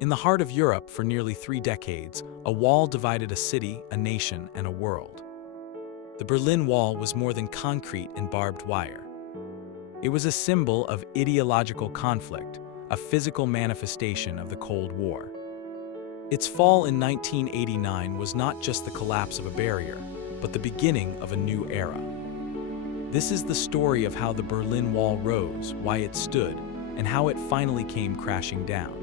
In the heart of Europe for nearly 3 decades, a wall divided a city, a nation, and a world. The Berlin Wall was more than concrete and barbed wire. It was a symbol of ideological conflict, a physical manifestation of the Cold War. Its fall in 1989 was not just the collapse of a barrier, but the beginning of a new era. This is the story of how the Berlin Wall rose, why it stood, and how it finally came crashing down.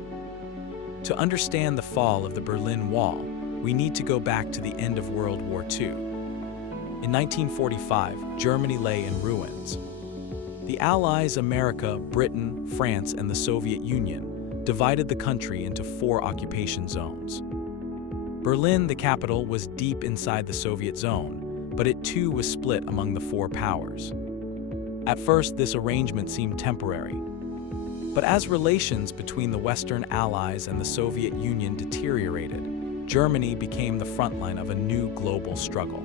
To understand the fall of the Berlin Wall, we need to go back to the end of World War II. In 1945, Germany lay in ruins. The Allies, America, Britain, France, and the Soviet Union divided the country into 4 occupation zones. Berlin, the capital, was deep inside the Soviet zone, but it too was split among the 4 powers. At first, this arrangement seemed temporary. But as relations between the Western Allies and the Soviet Union deteriorated, Germany became the frontline of a new global struggle.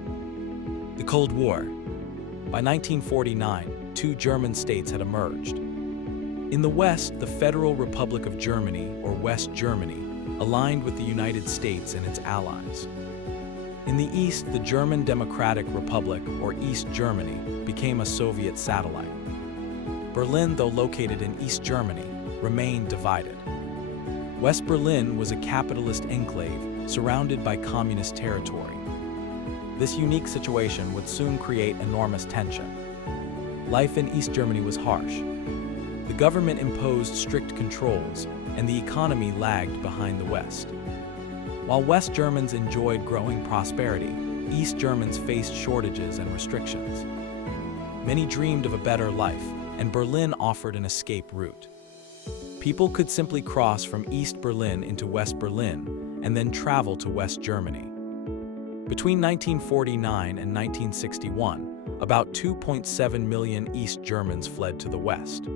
The Cold War. By 1949, 2 German states had emerged. In the West, the Federal Republic of Germany, or West Germany, aligned with the United States and its allies. In the East, the German Democratic Republic, or East Germany, became a Soviet satellite. Berlin, though located in East Germany, remained divided. West Berlin was a capitalist enclave surrounded by communist territory. This unique situation would soon create enormous tension. Life in East Germany was harsh. The government imposed strict controls, and the economy lagged behind the West. While West Germans enjoyed growing prosperity, East Germans faced shortages and restrictions. Many dreamed of a better life, and Berlin offered an escape route. People could simply cross from East Berlin into West Berlin and then travel to West Germany. Between 1949 and 1961, about 2.7 million East Germans fled to the West.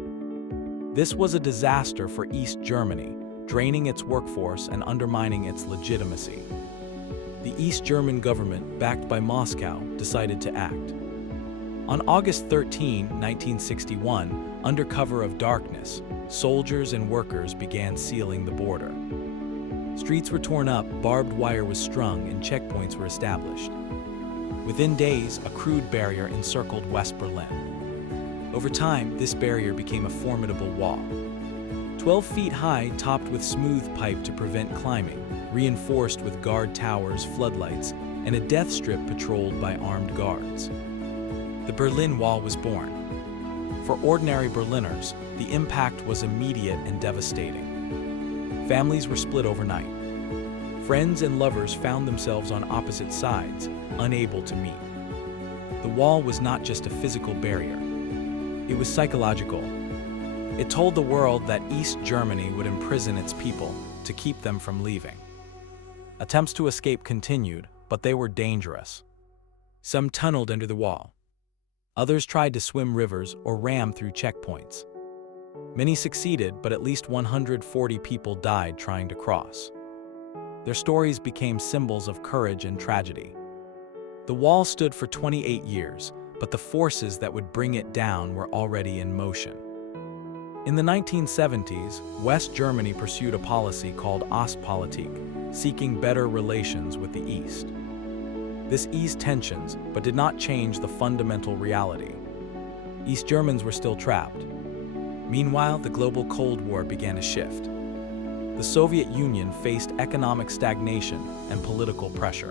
This was a disaster for East Germany, draining its workforce and undermining its legitimacy. The East German government, backed by Moscow, decided to act. On August 13, 1961, under cover of darkness, soldiers and workers began sealing the border. Streets were torn up, barbed wire was strung, and checkpoints were established. Within days, a crude barrier encircled West Berlin. Over time, this barrier became a formidable wall. 12 feet high, topped with smooth pipe to prevent climbing, reinforced with guard towers, floodlights, and a death strip patrolled by armed guards. The Berlin Wall was born. For ordinary Berliners, the impact was immediate and devastating. Families were split overnight. Friends and lovers found themselves on opposite sides, unable to meet. The wall was not just a physical barrier. It was psychological. It told the world that East Germany would imprison its people to keep them from leaving. Attempts to escape continued, but they were dangerous. Some tunneled under the wall. Others tried to swim rivers or ram through checkpoints. Many succeeded, but at least 140 people died trying to cross. Their stories became symbols of courage and tragedy. The wall stood for 28 years, but the forces that would bring it down were already in motion. In the 1970s, West Germany pursued a policy called Ostpolitik, seeking better relations with the East. This eased tensions, but did not change the fundamental reality. East Germans were still trapped. Meanwhile, the global Cold War began to shift. The Soviet Union faced economic stagnation and political pressure.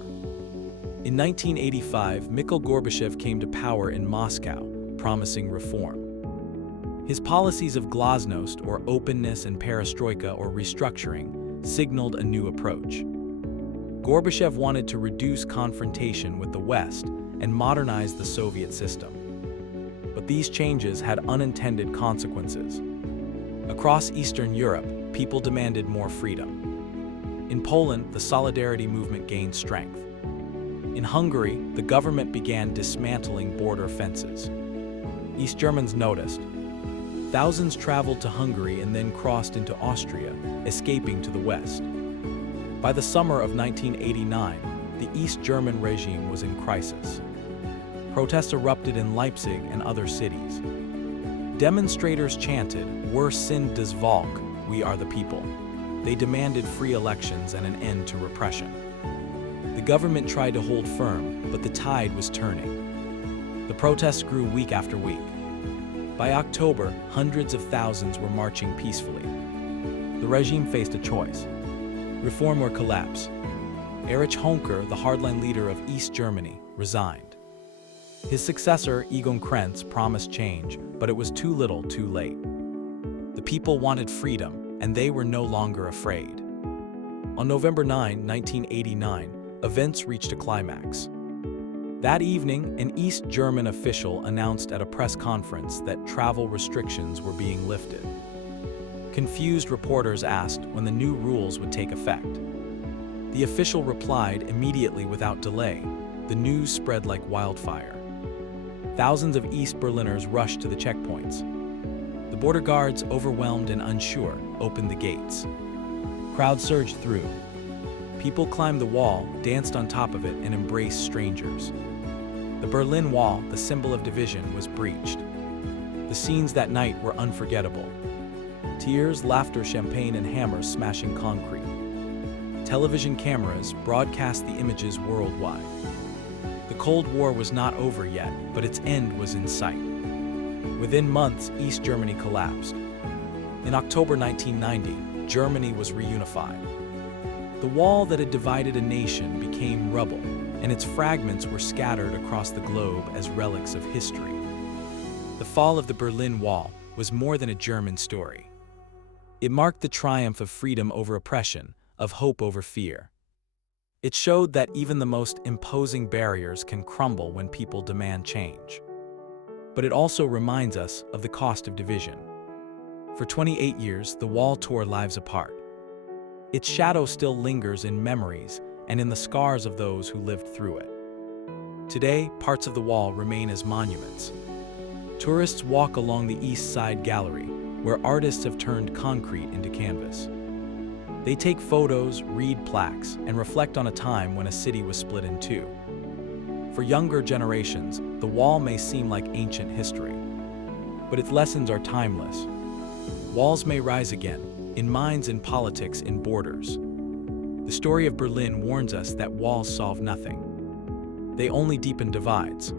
In 1985, Mikhail Gorbachev came to power in Moscow, promising reform. His policies of glasnost, or openness, and perestroika, or restructuring, signaled a new approach. Gorbachev wanted to reduce confrontation with the West and modernize the Soviet system. But these changes had unintended consequences. Across Eastern Europe, people demanded more freedom. In Poland, the Solidarity movement gained strength. In Hungary, the government began dismantling border fences. East Germans noticed. Thousands traveled to Hungary and then crossed into Austria, escaping to the West. By the summer of 1989, the East German regime was in crisis. Protests erupted in Leipzig and other cities. Demonstrators chanted, "Wir sind das Volk," we are the people. They demanded free elections and an end to repression. The government tried to hold firm, but the tide was turning. The protests grew week after week. By October, hundreds of thousands were marching peacefully. The regime faced a choice: reform or collapse. Erich Honecker, the hardline leader of East Germany, resigned. His successor, Egon Krenz, promised change, but it was too little, too late. The people wanted freedom, and they were no longer afraid. On November 9, 1989, events reached a climax. That evening, an East German official announced at a press conference that travel restrictions were being lifted. Confused reporters asked when the new rules would take effect. The official replied immediately without delay. The news spread like wildfire. Thousands of East Berliners rushed to the checkpoints. The border guards, overwhelmed and unsure, opened the gates. Crowds surged through. People climbed the wall, danced on top of it, and embraced strangers. The Berlin Wall, the symbol of division, was breached. The scenes that night were unforgettable. Tears, laughter, champagne, and hammers smashing concrete. Television cameras broadcast the images worldwide. The Cold War was not over yet, but its end was in sight. Within months, East Germany collapsed. In October 1990, Germany was reunified. The wall that had divided a nation became rubble, and its fragments were scattered across the globe as relics of history. The fall of the Berlin Wall was more than a German story. It marked the triumph of freedom over oppression, of hope over fear. It showed that even the most imposing barriers can crumble when people demand change. But it also reminds us of the cost of division. For 28 years, the wall tore lives apart. Its shadow still lingers in memories and in the scars of those who lived through it. Today, parts of the wall remain as monuments. Tourists walk along the East Side Gallery, where artists have turned concrete into canvas. They take photos, read plaques, and reflect on a time when a city was split in two. For younger generations, the wall may seem like ancient history, but its lessons are timeless. Walls may rise again, in minds, in politics, in borders. The story of Berlin warns us that walls solve nothing. They only deepen divides.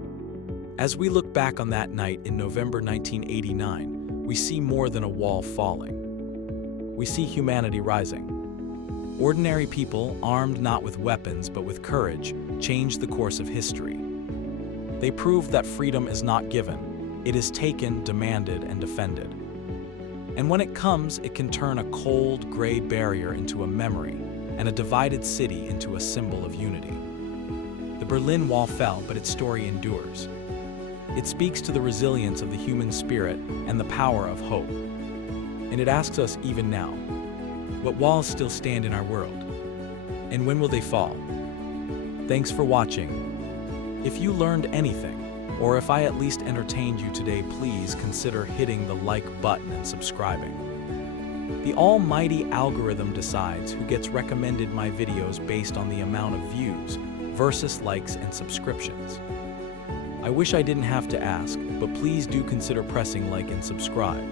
As we look back on that night in November 1989, we see more than a wall falling. We see humanity rising. Ordinary people, armed not with weapons but with courage, changed the course of history. They proved that freedom is not given. It is taken, demanded, and defended. And when it comes, it can turn a cold, gray barrier into a memory, and a divided city into a symbol of unity. The Berlin Wall fell, but its story endures. It speaks to the resilience of the human spirit and the power of hope. And it asks us even now, what walls still stand in our world? And when will they fall? Thanks for watching. If you learned anything, or if I at least entertained you today, please consider hitting the like button and subscribing. The almighty algorithm decides who gets recommended my videos based on the amount of views versus likes and subscriptions. I wish I didn't have to ask, but please do consider pressing like and subscribe.